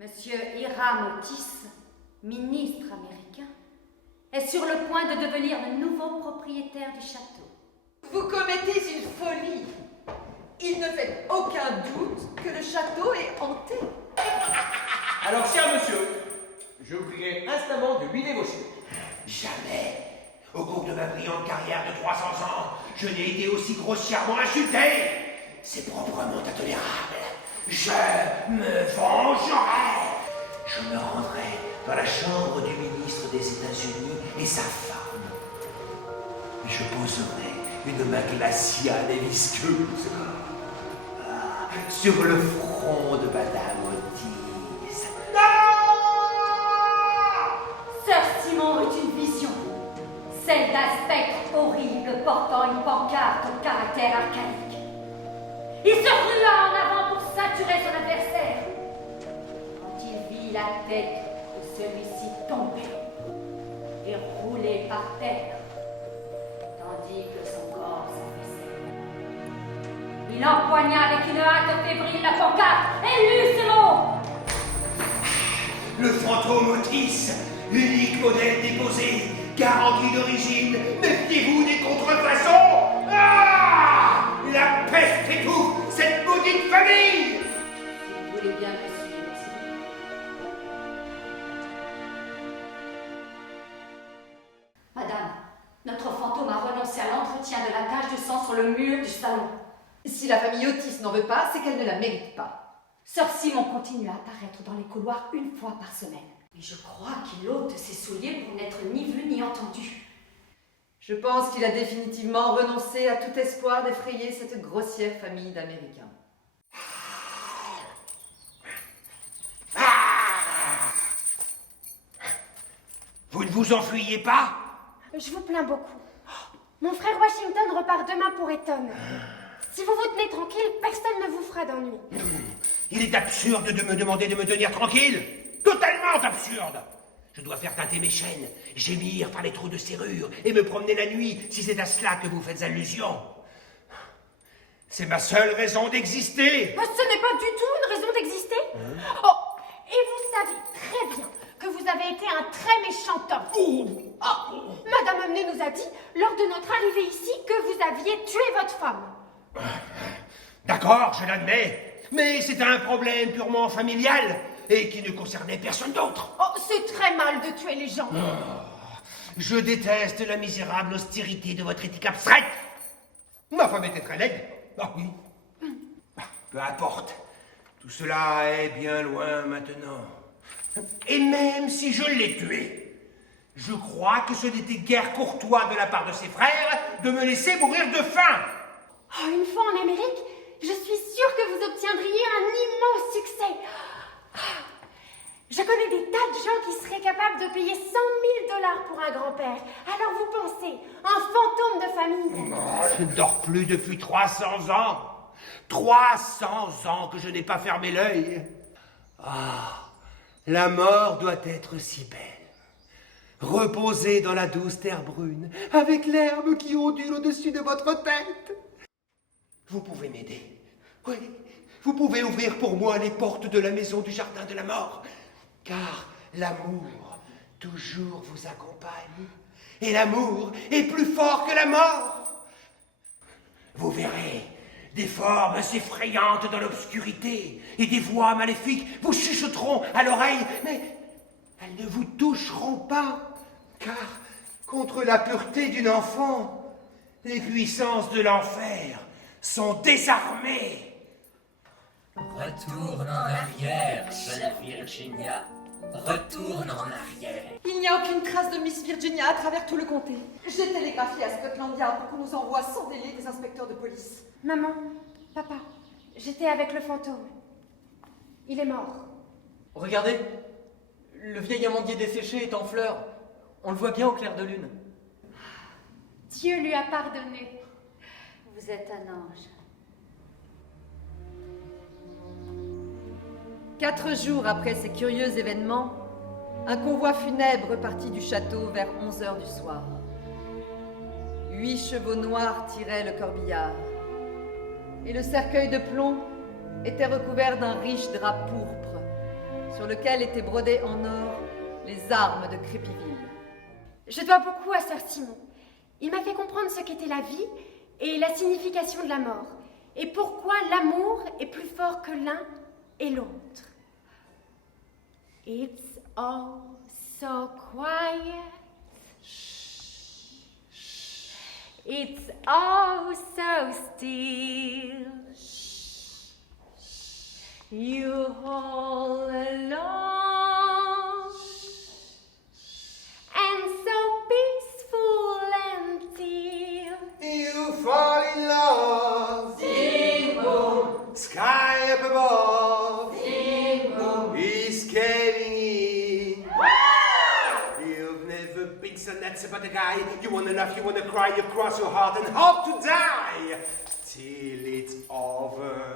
Monsieur Hiram Otis, ministre américain, est sur le point de devenir le nouveau propriétaire du château. Vous commettez une folie. Il ne fait aucun doute que le château est hanté. Alors, cher monsieur, je vous prierai instamment de huiler vos cheveux. Jamais, au cours de ma brillante carrière de 300 ans, je n'ai été aussi grossièrement insulté. C'est proprement intolérable. Je me vengerai. Je me rendrai dans la chambre du ministre des États-Unis et sa femme. Et je poserai une main glaciale et visqueuse sur le front de Madame Otis. Sir Simon eut une vision, celle d'un spectre horrible portant une pancarte au caractère archaïque. Il se rua en avant pour ceinturer son adversaire. Quand il vit la tête de celui-ci tomber et rouler par terre, tandis que son corps s'affaissait, il empoigna avec une hâte fébrile la pancarte et lut ce mot. Le fantôme Otis, l'unique modèle déposé, garantie d'origine, méfiez-vous des contrefaçons. La peste étouffe cette maudite famille. Si vous voulez bien me suivre, s'il vous plaît. Madame, notre fantôme a renoncé à l'entretien de la tache de sang sur le mur du salon. Si la famille Otis n'en veut pas, c'est qu'elle ne la mérite pas. Sir Simon continue à apparaître dans les couloirs une fois par semaine. Mais je crois qu'il ôte ses souliers pour n'être ni vu ni entendu. Je pense qu'il a définitivement renoncé à tout espoir d'effrayer cette grossière famille d'Américains. Vous ne vous enfuyez pas? Je vous plains beaucoup. Mon frère Washington repart demain pour Eton. Si vous vous tenez tranquille, personne ne vous fera d'ennui. Il est absurde de me demander de me tenir tranquille. Totalement absurde. Je dois faire teinter mes chaînes, gémir par les trous de serrure et me promener la nuit si c'est à cela que vous faites allusion. C'est ma seule raison d'exister. Ce n'est pas du tout une raison d'exister. Oh, et vous savez très bien que vous avez été un très méchant homme. Madame Amné nous a dit, lors de notre arrivée ici, que vous aviez tué votre femme. D'accord, je l'admets, mais c'est un problème purement familial et qui ne concernait personne d'autre. Oh, c'est très mal de tuer les gens. Je déteste la misérable austérité de votre éthique abstraite. Ma femme était très laide. Ah oui. Peu importe. Tout cela est bien loin maintenant. Et même si je l'ai tué, je crois que ce n'était guère courtois de la part de ses frères de me laisser mourir de faim. Oh, une fois en Amérique, je suis sûre que vous obtiendriez un immense succès. Je connais des tas de gens qui seraient capables de payer 100 000 $ pour un grand-père. Alors vous pensez, un fantôme de famille. Je ne dors plus depuis 300 ans. 300 ans que je n'ai pas fermé l'œil. La mort doit être si belle. Reposez dans la douce terre brune, avec l'herbe qui ondule au-dessus de votre tête. Vous pouvez m'aider. Oui, vous pouvez ouvrir pour moi les portes de la maison du jardin de la mort. Car l'amour toujours vous accompagne. Et l'amour est plus fort que la mort. Vous verrez des formes effrayantes dans l'obscurité et des voix maléfiques vous chuchoteront à l'oreille, mais elles ne vous toucheront pas, car contre la pureté d'une enfant, les puissances de l'enfer sont désarmées. Retourne en arrière, jeune Virginia. Retourne en arrière. Il n'y a aucune trace de Miss Virginia à travers tout le comté. J'ai télégraphié à Scotland Yard pour qu'on nous envoie sans délai des inspecteurs de police. Maman, papa, j'étais avec le fantôme. Il est mort. Regardez, le vieil amandier desséché est en fleurs. On le voit bien au clair de lune. Dieu lui a pardonné. Vous êtes un ange. 4 jours après ces curieux événements, un convoi funèbre partit du château vers 11h du soir. 8 chevaux noirs tiraient le corbillard, et le cercueil de plomb était recouvert d'un riche drap pourpre, sur lequel étaient brodées en or les armes de Crépiville. Je dois beaucoup à Sir Simon. Il m'a fait comprendre ce qu'était la vie et la signification de la mort, et pourquoi l'amour est plus fort que l'un et l'autre. It's all so quiet. It's all so still. You all alone. And so peaceful until You fall in love. Ding boom. Sky up above. Ding boom. He's caving in. You've never been so nuts about a guy. You wanna laugh, you wanna cry, you cross your heart and hope to die. Till it's over.